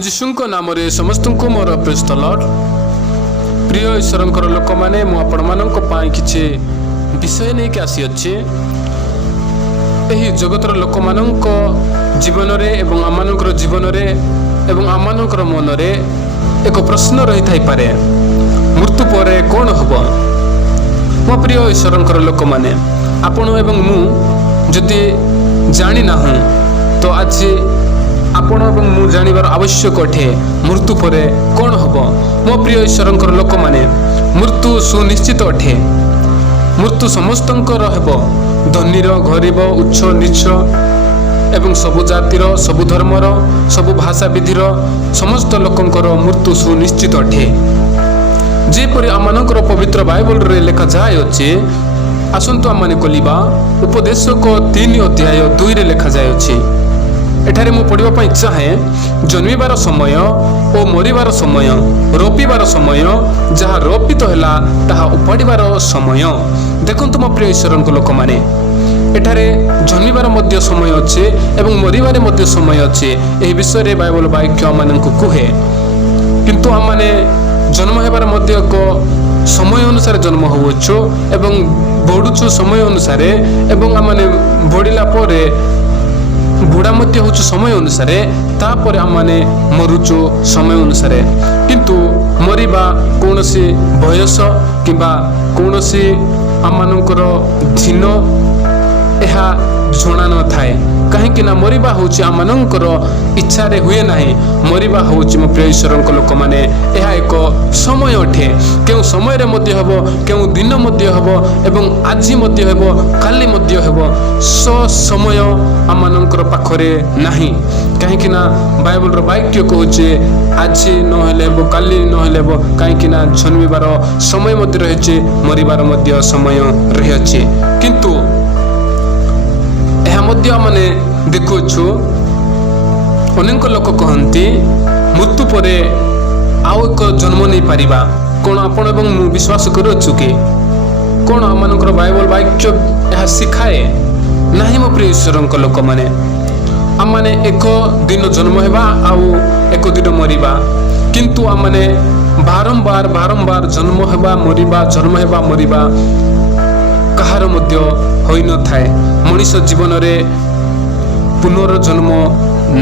प्रभु जीशुଙ୍କ नामରେ ସମସ୍ତଙ୍କୁ ମୋର ପ୍ରେସ୍ତ ଲର୍ଡ। ପ୍ରିୟ ଈଶ୍ୱରଙ୍କର ଲୋକମାନେ, ମୁଁ ଆପଣମାନଙ୍କ ପାଇଁ କିଛି ବିଷୟ ନେଇକି ଆସିଅଛି। ଏହି ଜଗତର ଲୋକମାନଙ୍କ ଜୀବନରେ ଏବଂ ଆମମାନଙ୍କର ଜୀବନରେ ଏବଂ ଆମମାନଙ୍କର ମନରେ ଏକ ପ୍ରଶ୍ନ ରହିଥାଇପାରେ, ମୃତ୍ୟୁ ପରେ କ'ଣ ହେବ? ମୋ ପ୍ରିୟ ଈଶ୍ୱରଙ୍କର ଲୋକମାନେ, ଆପଣ ଏବଂ ମୁଁ ଯଦି ଜାଣିନାହୁଁ ତ ଆଜି ଆପଣ ଏବଂ ମୁଁ ଜାଣିବାର ଆବଶ୍ୟକ ଅଟେ ମୃତ୍ୟୁ ପରେ କ'ଣ ହେବ। ମୋ ପ୍ରିୟ ଈଶ୍ୱରଙ୍କର ଲୋକମାନେ, ମୃତ୍ୟୁ ସୁନିଶ୍ଚିତ ଅଟେ। ମୃତ୍ୟୁ ସମସ୍ତଙ୍କର ହେବ, ଧନୀର, ଗରିବ, ଉଚ୍ଚ ନୀଚ ଏବଂ ସବୁ ଜାତିର, ସବୁ ଧର୍ମର, ସବୁ ଭାଷାବିଧିର ସମସ୍ତ ଲୋକଙ୍କର ମୃତ୍ୟୁ ସୁନିଶ୍ଚିତ ଅଟେ। ଯେପରି ଆମମାନଙ୍କର ପବିତ୍ର ବାଇବଲରେ ଲେଖାଯାଇଅଛି, ଆସନ୍ତୁ ଆମମାନେ ଖୋଲିବା ଉପଦେଶକ 3:2 ଲେଖାଯାଇଅଛି। ଏଠାରେ ମୁଁ ପଢ଼ିବା ପାଇଁ ଚାହେଁ, ଜନ୍ମିବାର ସମୟ ଓ ମରିବାର ସମୟ, ରୋପିବାର ସମୟ, ଯାହା ରୋପିତ ହେଲା ତାହା ଉପାଡ଼ିବାର ସମୟ। ଦେଖନ୍ତୁ ମୋ ପ୍ରିୟ ଈଶ୍ୱରଙ୍କ ଲୋକମାନେ, ଏଠାରେ ଜନ୍ମିବାର ମଧ୍ୟ ସମୟ ଅଛି ଏବଂ ମରିବାରେ ମଧ୍ୟ ସମୟ ଅଛି। ଏହି ବିଷୟରେ ବାଇବଲ ବାକ୍ୟ ଆମମାନଙ୍କୁ କୁହେ। କିନ୍ତୁ ଆମମାନେ ଜନ୍ମ ହେବାର ମଧ୍ୟ ଏକ ସମୟ ଅନୁସାରେ ଜନ୍ମ ହେଉଛୁ ଏବଂ ବଢ଼ୁଛୁ ସମୟ ଅନୁସାରେ, ଏବଂ ଆମମାନେ ବଢ଼ିଲା ପରେ ବୁଢ଼ା ମଧ୍ୟ ହେଉଛୁ ସମୟ ଅନୁସାରେ, ତାପରେ ଆମମାନେ ମରୁଛୁ ସମୟ ଅନୁସାରେ। କିନ୍ତୁ ମରିବା କୌଣସି ବୟସ କିମ୍ବା କୌଣସି ଆମମାନଙ୍କର ଦିନ ଏହା ଜଣା ନଥାଏ, କାହିଁକି ନା ମରିବା ହେଉଛି ଆମମାନଙ୍କର ଇଚ୍ଛାରେ ହୁଏ ନାହିଁ। ମରିବା ହେଉଛି ମୋ ପ୍ରିୟ ଈଶ୍ୱରଙ୍କ ଲୋକମାନେ, ଏହା ଏକ ସମୟ ଅଟେ। କେଉଁ ସମୟରେ ମଧ୍ୟ ହେବ, କେଉଁ ଦିନ ମଧ୍ୟ ହେବ ଏବଂ ଆଜି ମଧ୍ୟ ହେବ, କାଲି ମଧ୍ୟ ହେବ। ସମୟ ଆମମାନଙ୍କର ପାଖରେ ନାହିଁ, କାହିଁକି ନା ବାଇବଲର ବାକ୍ୟ କହୁଛି ଆଜି ନହେଲେ ହେବ, କାଲି ନହେଲେ ହେବ, କାହିଁକି ନା ଜନ୍ମିବାର ସମୟ ମଧ୍ୟ ରହିଛି, ମରିବାର ମଧ୍ୟ ସମୟ ରହିଅଛି। କିନ୍ତୁ ଏହା ମଧ୍ୟ ଆମେ ଦେଖୁଛୁ, ଅନେକ ଲୋକ କହନ୍ତି ମୃତ୍ୟୁ ପରେ ଆଉ ଏକ ଜନ୍ମ ନେଇପାରିବା। କ'ଣ ଆପଣ ଏବଂ ମୁଁ ବିଶ୍ୱାସ କରୁଅଛୁ କି? କ'ଣ ଆମମାନଙ୍କର ବାଇବଲ ବାକ୍ୟ ଏହା ଶିଖାଏ? ନାହିଁ ମୋ ପ୍ରିୟ ଈଶ୍ୱରଙ୍କ ଲୋକମାନେ, ଆମମାନେ ଏକ ଦିନ ଜନ୍ମ ହେବା ଆଉ ଏକ ଦିନ ମରିବା, କିନ୍ତୁ ଆମମାନେ ବାରମ୍ବାର ଜନ୍ମ ହେବା ମରିବା, ଜନ୍ମ ହେବା ମରିବା କାହାର ମଧ୍ୟ ହୋଇନଥାଏ। ମଣିଷ ଜୀବନରେ ପୁନର୍ଜନ୍ମ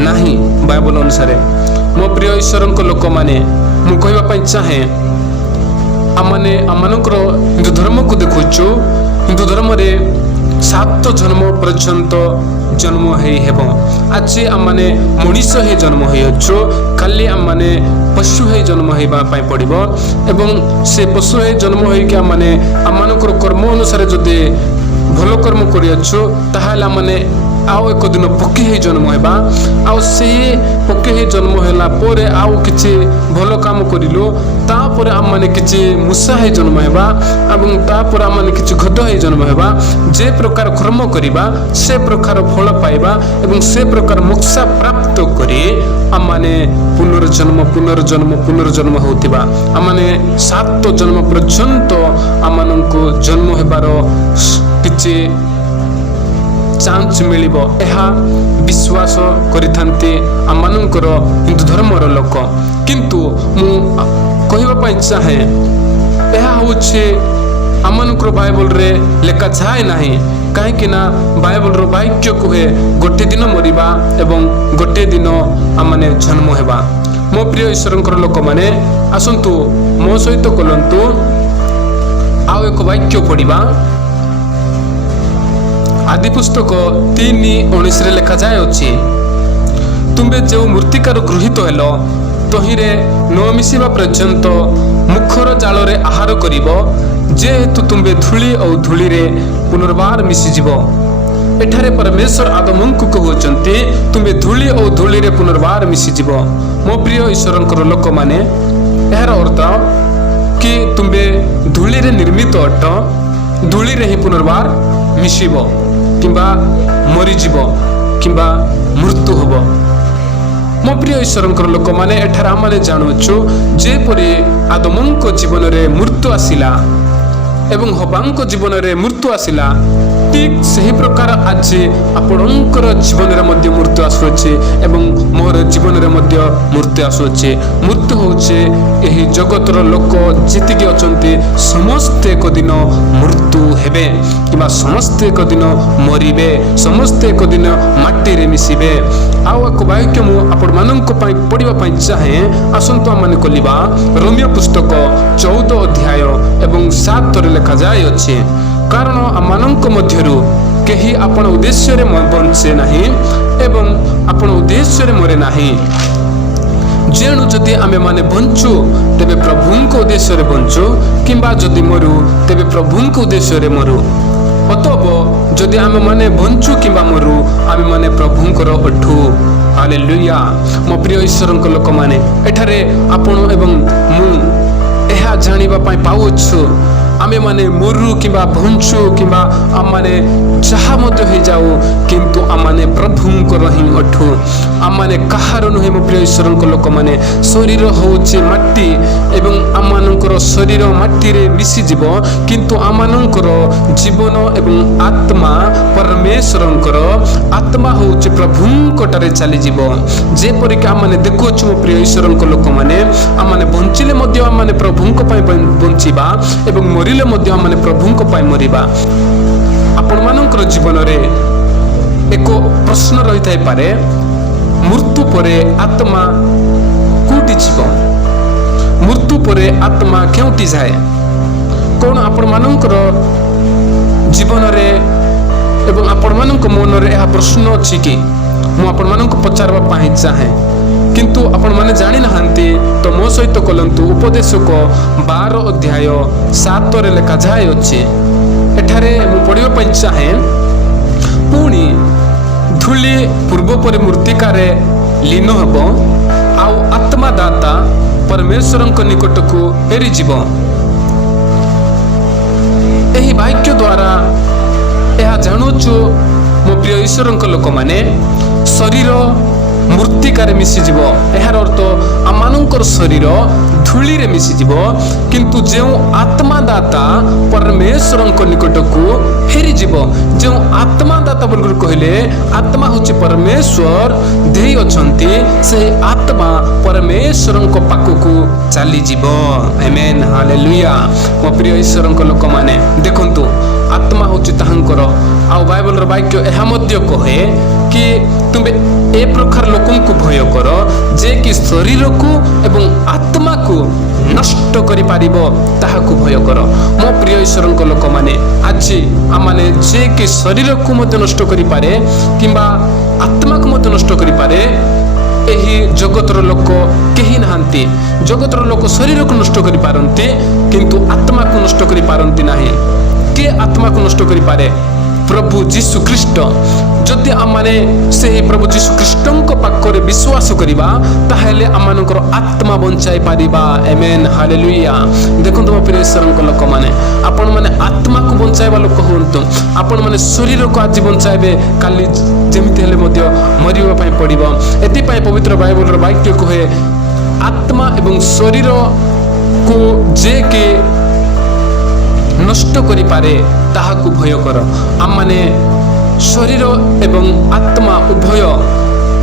ନାହିଁ ବାଇବଲ ଅନୁସାରେ। ମୋ ପ୍ରିୟ ଈଶ୍ୱରଙ୍କ ଲୋକମାନେ, ମୁଁ କହିବା ପାଇଁ ଚାହେଁ, ଆମମାନେ ଆମମାନଙ୍କର ହିନ୍ଦୁ ଧର୍ମକୁ ଦେଖୁଛୁ। ହିନ୍ଦୁ ଧର୍ମରେ 7 ଜନ୍ମ ପର୍ଯ୍ୟନ୍ତ ଜନ୍ମ ହେବ। ଆଜି ଆମମାନେ ମଣିଷ ହେଇ ଜନ୍ମ ହୋଇଅଛୁ, କାଲି ଆମମାନେ ପଶୁ ହେଇ ଜନ୍ମ ହେବା ପାଇଁ ପଡ଼ିବ ଏବଂ ସେ ପଶୁ ହେଇ ଜନ୍ମ ହୋଇକି ଆମମାନେ ଆମମାନଙ୍କର କର୍ମ ଅନୁସାରେ ଯଦି ଭଲ କର୍ମ କରିଅଛୁ, ତାହେଲେ ଆମମାନେ ଆଉ ଏକ ଦିନ ପକ୍ଷୀ ହେଇ ଜନ୍ମ ହେବା। ଆଉ ସେହି ପକ୍ଷୀ ହେଇ ଜନ୍ମ ହେଲା ପରେ ଆଉ କିଛି ଭଲ କାମ କରିଲୁ, ତାପରେ ଆମମାନେ କିଛି ମୂଷା ହେଇ ଜନ୍ମ ହେବା ଏବଂ ତାପରେ ଆମମାନେ କିଛି ଘଟ ହେଇ ଜନ୍ମ ହେବା। ଯେ ପ୍ରକାର କର୍ମ କରିବା ସେ ପ୍ରକାର ଫଳ ପାଇବା ଏବଂ ସେ ପ୍ରକାର ମୋକ୍ଷ ପ୍ରାପ୍ତ କରି ଆମମାନେ ପୁନର୍ଜନ୍ମ ହେଉଥିବା। ଆମମାନେ 7 ଜନ୍ମ ପର୍ଯ୍ୟନ୍ତ ଆମମାନଙ୍କୁ ଜନ୍ମ ହେବାର କିଛି ଚାନ୍ସ ମିଳିବ, ଏହା ବିଶ୍ୱାସ କରିଥାନ୍ତି ଆମମାନଙ୍କର ହିନ୍ଦୁ ଧର୍ମର ଲୋକ। କିନ୍ତୁ ମୁଁ କହିବା ପାଇଁ ଚାହେଁ, ଏହା ହେଉଛି ଆମମାନଙ୍କର ବାଇବଲରେ ଲେଖାଯାଏ ନାହିଁ, କାହିଁକି ନା ବାଇବଲର ବାକ୍ୟ କୁହେ ଗୋଟିଏ ଦିନ ମରିବା ଏବଂ ଗୋଟିଏ ଦିନ ଆମମାନେ ଜନ୍ମ ହେବା। ମୋ ପ୍ରିୟ ଈଶ୍ୱରଙ୍କର ଲୋକମାନେ, ଆସନ୍ତୁ ମୋ ସହିତ କଲନ୍ତୁ ଆଉ ଏକ ବାକ୍ୟ ପଢ଼ିବା। ଆଦି ପୁସ୍ତକ 3:19 ଲେଖାଯାଇଅଛି, ତୁମେ ଯେଉଁ ମୃତ୍ତିକାରୁ ଗୃହୀତ ହେଲ, ତହିଁରେ ନ ମିଶିବା ପର୍ଯ୍ୟନ୍ତ ମୁଖର ଜାଳରେ ଆହାର କରିବ, ଯେହେତୁ ତୁମେ ଧୂଳି ଓ ଧୂଳିରେ ପୁନର୍ବାର ମିଶିଯିବ। ଏଠାରେ ପରମେଶ୍ୱର ଆଦମଙ୍କୁ କହୁଛନ୍ତି, ତୁମେ ଧୂଳି ଓ ଧୂଳିରେ ପୁନର୍ବାର ମିଶିଯିବ। ମୋ ପ୍ରିୟ ଈଶ୍ୱରଙ୍କର ଲୋକମାନେ, ଏହାର ଅର୍ଥ କି ତୁମେ ଧୂଳିରେ ନିର୍ମିତ ଅଟ, ଧୂଳିରେ ହିଁ ପୁନର୍ବାର ମିଶିବ କିମ୍ବା ମରିଯିବ କିମ୍ବା ମୃତ୍ୟୁ ହେବ। ମୋ ପ୍ରିୟ ଈଶ୍ୱରଙ୍କର ଲୋକମାନେ, ଏଠାରେ ଆମେ ଜାଣୁଛୁ ଯେପରି ଆଦମଙ୍କ ଜୀବନରେ ମୃତ୍ୟୁ ଆସିଲା ଏବଂ ହବାଙ୍କ ଜୀବନରେ ମୃତ୍ୟୁ ଆସିଲା, ठीक सही प्रकार आज आपणकर जीवन में मृत्यु आसुचे एवं मोर जीवन में मृत्यु आसुचे। मृत्यु होचे यही जगतर लोक जीतिकी अच्छा समस्ते एक दिन मृत्यु हेबे कि समस्ते एक दिन मरिबे, समस्ते एक दिन माटी रे मिसिबे। आउ एक वाक्य मुझे पढ़ाई चाहे आसतु आम खोलिबा रोमियो पुस्तक 14 अध्याय एवं 7 लिखा जाए अच्छे। कारण आमानंक मध्यरु केही आपण उद्देश्य रे बंचे नाही एवं आपण उद्देश्य रे मरे नाही। जेणु जदि आमे माने बंचु तेबे प्रभुंक उद्देश्य रे बंचु, किंबा जदि मरु तेबे प्रभुंक उद्देश्य रे मरु। अतएव जदि आमे माने बंचु किंबा मरु आमे माने प्रभुंकर अठु। हालेलुया। मो प्रिय ईश्वरंक लोक माने एठारे आपण एवं मु एहा जानिबा पई पाउछु आमे माने मरु किंबा बंचु किंबा आम माने जहा मध्य हो जाऊ, किंतु आम माने प्रभुंकर ही अठु। आम माने कहार नुहे। मो प्रिय ईश्वरंक लोक माने शरीर होचे माटी एवं आम मानकर शरीर माटी रे मिसी जीव, किंतु आम मानकर जीवन एवं आत्मा परमेश्वरंकर आत्मा होचे प्रभुंकटारे चली जीव। जेपरि कि आम माने देखुछु मो प्रिय ईश्वरंक लोक माने आम माने बंचिले मध्य आम माने प्रभुंक पई बंचिबा एवं मरिले मध्य आम माने प्रभुंक पई मरिबा। आपण मानकर जीवन रे एक प्रश्न रही थाई पारे, मृत्यु परे आत्मा कोठी जीव, मृत्यु परे आत्मा केउटी जाए। कौन आपण मानकर जीवन रे एवं आपण मानक मन रे यह प्रश्न अछि कि मु आपण मानक पचारबा पाई चाहे, किंतु आपण माने जानि नहांती तो मो सहित कलंतु उपदेशक 12 अध्याय 7 रे लिखा जाय अछि। एठारे मु पढिबा पई चाहे, पुणी धूली पूर्व परि मूर्तिकारे लीन हबो, आउ आत्मा दाता परमेश्वरंक निकटकू फेरी जीव। एही वाक्य द्वारा यह जानुछु मो प्रिय ईश्वरंक लोक माने शरीर मूर्तिकारे मिसी जीव। यार अर्थ आमानंकर शरीर धूली रे मिसी जीव, किंतु जो आत्मा दाता परमेश्वरंक निकटकू फेरी जीव। जो आत्मा दाता बोल कहले आत्मा होचे परमेश्वर देई अछंती, से आत्मा परमेश्वरंक पाखकू चली जीव। आमेन। हालेलुया। मो प्रिय ईश्वरंक लोक माने देखंतु आत्मा होचे ताहांकर। आ बाइबल रो वाक्य एहा मध्य कहे कि तुमे ए प्रकार लोकन को भय कर जे कि शरीर को एवं आत्मा को नष्ट करि पारिबो, ताहाकू भय कर। मो प्रिय ईश्वरंक लोक माने आज आ माने जे कि शरीर को मध्य नष्ट करि पारे किंबा आत्मा को मध्य नष्ट करि पारे, एही जगतर लोक केही नाहंती। जगतर लोक शरीर को नष्ट करि पारंती, किंतु आत्मा को नष्ट करि पारंती नाही। के आत्मा को नष्ट करि पारे? प्रभु जीशु ख्रीष्ट। जदि आमाने से प्रभु जीशु ख्रीष्टंक पाखरे विश्वास करिबा ताहेले आमानकर आत्मा बंचाई पारिबा। आमेन। हालेलुया। देखंतु मो प्रिय ईश्वरंक लोक माने आपण माने आत्मा को बंचाइबा लोक होंतु। आपण माने शरीर को आज बंचाइबे, काली जेमिति हेले मध्य मरिबा पई पड़िबो। एति पई पवित्र बाइबल रो वाक्य कहे आत्मा एवं शरीर को जे के नष्ट करि पारे ताहाकू भय कर। आम माने शरीर एवं आत्मा उभय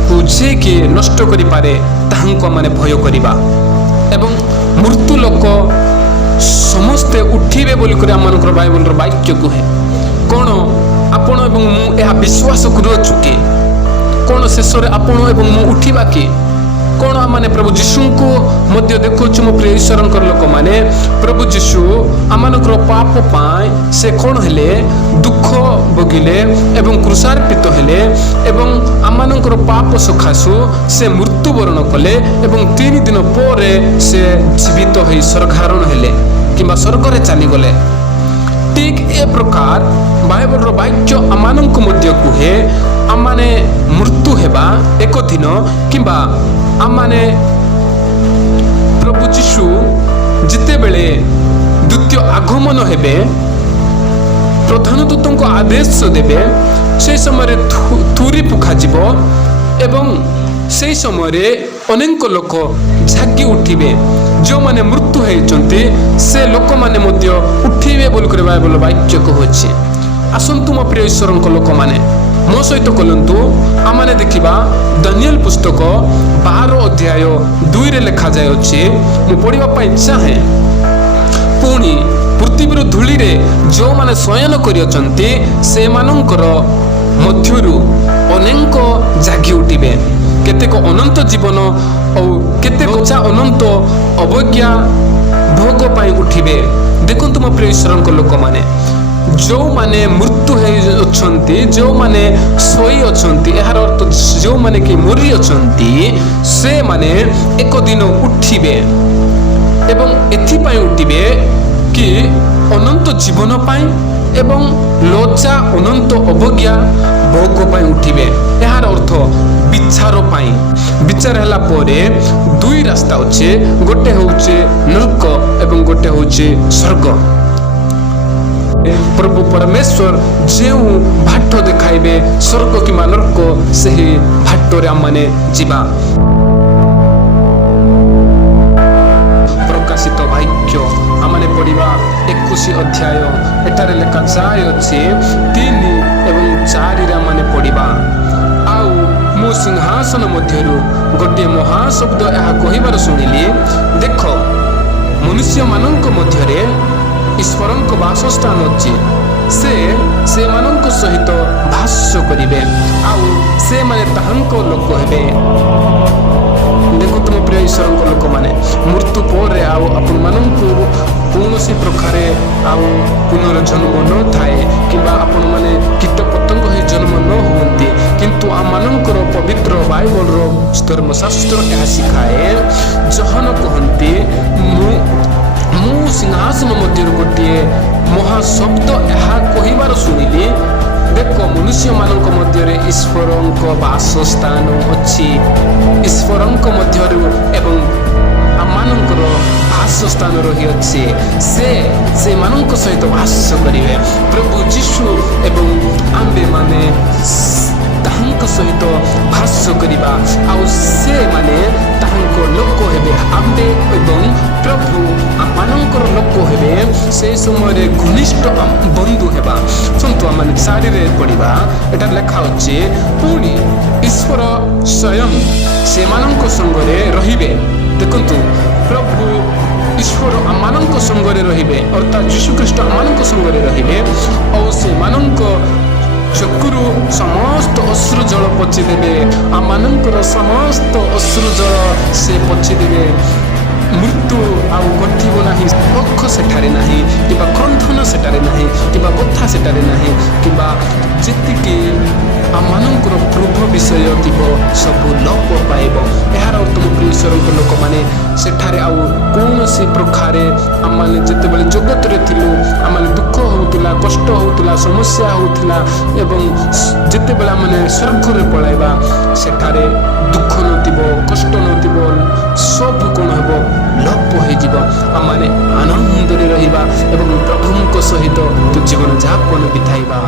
को जे कि नष्ट करि पारे ताहांको माने भय करिबा। एवं मृत्यु लोक समस्ते उठिबे बोली करे आमानकर बाइबल रो वाक्य कहे। कोन आपण एवं मु एहा विश्वास करूछु कि कोन शेष रे आपण एवं मु उठिबा कि कोन आमाने प्रभु जीशु को मध्य देखुछु। मो प्रिय ईश्वरंकर लोक माने प्रभु जीशु आमानकर पाप पाए से कोन हेले दुख भोगिले एवं क्रूसार्पित हेले एवं आमानकर पाप सखासु से मृत्युवरण कले एवं 3 दिन परे से जीवित होई स्वर्गारोहण हेले किंबा स्वर्ग रे चली गले। ठीक ए प्रकार बाइबल रो वाक्य आमानक मध्य कुहे आमाने मृत्यु हेबा एक दिन किंबा आमाने प्रभु जीशु जिते बेले द्वितीय आगमन हेबे प्रधान दूतों आदेश देवे से समय थुरी फुका जीव एवं से समय अनेक लोक झागी उठिबे जो माने मृत्यु होइचंती से लोक माने मध्य उठिबे बोल करे बाइबल वाक्य कहछि। ଆସନ୍ତୁ ମୋ ପ୍ରିୟ ଈଶ୍ୱରଙ୍କ ଲୋକମାନେ ମୋ ସହିତ କଲନ୍ତୁ। ଆମମାନେ ଦେଖିବା ଦାନିଏଲ ପୁସ୍ତକ 12 ଅଧ୍ୟାୟ 2ରେ ଲେଖାଯାଇଅଛି। ମୁଁ ପଢ଼ିବା ପାଇଁ ଚାହେଁ। ପୁଣି ପୃଥିବୀର ଧୂଳିରେ ଯେଉଁମାନେ ଶୟନ କରିଅଛନ୍ତି ସେମାନଙ୍କର ମଧ୍ୟରୁ ଅନେକ ଜାଗି ଉଠିବେ। କେତେକ ଅନନ୍ତ ଜୀବନ ଓ କେତେକ ଅନନ୍ତ ଅବଜ୍ଞା ଭୋଗ ପାଇଁ ଉଠିବେ। ଦେଖନ୍ତୁ ମୋ ପ୍ରିୟ ଈଶ୍ୱରଙ୍କ ଲୋକମାନେ, ଯେଉଁମାନେ ମୃତ୍ୟୁ ହେଇଅଛନ୍ତି, ଯେଉଁମାନେ ଶୋଇ ଅଛନ୍ତି, ଏହାର ଅର୍ଥ ଯେଉଁମାନେ କି ମରି ଅଛନ୍ତି, ସେମାନେ ଏକ ଦିନ ଉଠିବେ ଏବଂ ଏଥିପାଇଁ ଉଠିବେ କି ଅନନ୍ତ ଜୀବନ ପାଇଁ ଏବଂ ଲଜ୍ଜା ଅନନ୍ତ ଅବଜ୍ଞା ଭୋଗ ପାଇଁ ଉଠିବେ। ଏହାର ଅର୍ଥ ବିଚାର ପାଇଁ। ବିଚାର ହେଲା ପରେ ଦୁଇ ରାସ୍ତା ଅଛି, ଗୋଟେ ହେଉଛି ନର୍କ ଏବଂ ଗୋଟେ ହେଉଛି ସ୍ୱର୍ଗ। ପ୍ରଭୁ ପରମେଶ୍ୱର ଯେଉଁ ବାଟ ଦେଖାଇବେ ସ୍ୱର୍ଗ କିମ୍ବା ନର୍କ, ସେହି ବାଟରେ ଆମମାନେ ଯିବା। ପ୍ରକାଶିତ ବାକ୍ୟ ଆମମାନେ ପଢ଼ିବା 21 ଅଧ୍ୟାୟ। ଏଠାରେ ଲେଖା ଯାଇଅଛି 3 ଏବଂ 4ରେ ଆମମାନେ ପଢ଼ିବା। ଆଉ ମୁଁ ସିଂହାସନ ମଧ୍ୟରୁ ଗୋଟିଏ ମହାଶବ୍ଦ ଏହା କହିବାର ଶୁଣିଲି, ଦେଖ, ମନୁଷ୍ୟମାନଙ୍କ ମଧ୍ୟରେ ଈଶ୍ୱରଙ୍କ ବାସସ୍ଥାନ ଅଛି। ସେ ସେମାନଙ୍କ ସହିତ ଭାଷ୍ୟ କରିବେ ଆଉ ସେମାନେ ତାହାଙ୍କ ଲୋକ ହେବେ। ଦେଖନ୍ତୁ ମୋ ପ୍ରିୟ ଈଶ୍ୱରଙ୍କ ଲୋକମାନେ, ମୃତ୍ୟୁ ପରେ ଆଉ ଆପଣମାନଙ୍କୁ କୌଣସି ପ୍ରକାରେ ଆଉ ପୁନର୍ଜନ୍ମ ନଥାଏ କିମ୍ବା ଆପଣମାନେ କୀଟ ପତଙ୍ଗ ହୋଇ ଜନ୍ମ ନ ହୁଅନ୍ତି। କିନ୍ତୁ ଆମମାନଙ୍କର ପବିତ୍ର ବାଇବଲର ଧର୍ମଶାସ୍ତ୍ର ଏହା ଶିଖାଏ। ଜହନ କୁହନ୍ତି, ମୁଁ ସିଂହାସନ ମଧ୍ୟରୁ ଗୋଟିଏ ମହାଶବ୍ଦ ଏହା କହିବାର ଶୁଣିଲି, ଦେଖ, ମନୁଷ୍ୟମାନଙ୍କ ମଧ୍ୟରେ ଈଶ୍ୱରଙ୍କ ବାସସ୍ଥାନ ଅଛି। ଈଶ୍ୱରଙ୍କ ମଧ୍ୟରୁ ଏବଂ ଆମମାନଙ୍କର ବାସସ୍ଥାନ ରହିଅଛି। ସେ ସେମାନଙ୍କ ସହିତ ବାସ କରିବେ। ପ୍ରଭୁ ଯୀଶୁ ଏବଂ ଆମ୍ଭେମାନେ ତାହାଙ୍କ ସହିତ ବାସ କରିବା ଆଉ ସେମାନେ ତାହାଙ୍କ ଲୋକ ହେବେ। ଆମ୍ଭେ ଏବଂ ପ୍ରଭୁ ଆମମାନଙ୍କର ଲୋକ ହେବେ। ସେ ସମୟରେ ଘନିଷ୍ଠ ବନ୍ଧୁ ହେବା। ଶୁଣନ୍ତୁ, ଆମେ 4ରେ ପଢ଼ିବା। ଏଠାରେ ଲେଖା ଅଛି, ପୁଣି ଈଶ୍ୱର ସ୍ୱୟଂ ସେମାନଙ୍କ ସଙ୍ଗରେ ରହିବେ। ଦେଖନ୍ତୁ, ପ୍ରଭୁ ଈଶ୍ୱର ଆମମାନଙ୍କ ସଙ୍ଗରେ ରହିବେ, ଅର୍ଥାତ୍ ଯୀଶୁଖ୍ରୀଷ୍ଟ ଆମମାନଙ୍କ ସଙ୍ଗରେ ରହିବେ ଆଉ ସେମାନଙ୍କ ଚକ୍ଷୁରୁ ସମସ୍ତ ଅଶ୍ରୁ ଜଳ ପୋଛିଦେବେ। ଆମମାନଙ୍କର ସମସ୍ତ ଅଶ୍ରୁ ଜଳ ସେ ପୋଛିଦେବେ। ମୃତ୍ୟୁ ଆଉ ଘଟିବ ନାହିଁ, ଦୁଃଖ ସେଠାରେ ନାହିଁ କିମ୍ବା କ୍ରନ୍ଧନ ସେଠାରେ ନାହିଁ କିମ୍ବା କଥା ସେଠାରେ ନାହିଁ କିମ୍ବା ଯେତିକି ଆମମାନଙ୍କର ପୂର୍ବ ବିଷୟ ଥିବ ସବୁ ଲୋପ ପାଇବ। ଏହାର ଅର୍ଥ ମୋ ପ୍ରିୟ ଈଶ୍ୱରଙ୍କ ଲୋକମାନେ, ସେଠାରେ ଆଉ କୌଣସି ପ୍ରକାରେ ଆମମାନେ ଯେତେବେଳେ ଜଗତରେ ଥିଲୁ, ଆମମାନେ ଦୁଃଖ ହେଉଥିଲା, କଷ୍ଟ ହେଉଥିଲା, ସମସ୍ୟା ହେଉଥିଲା ଏବଂ ଯେତେବେଳେ ଆମମାନେ ସ୍ୱର୍ଗରେ ପଳାଇବା, ସେଠାରେ ଦୁଃଖ ନଥିବ, କଷ୍ଟ ନଥିବ, ସବୁ କ'ଣ ହେବ, ଲୋପ ହୋଇଯିବ। ଆମମାନେ ଆନନ୍ଦରେ ରହିବା ଏବଂ ପ୍ରଭୁଙ୍କ ସହିତ ଜୀବନ ଯାପନ ବିତାଇବା।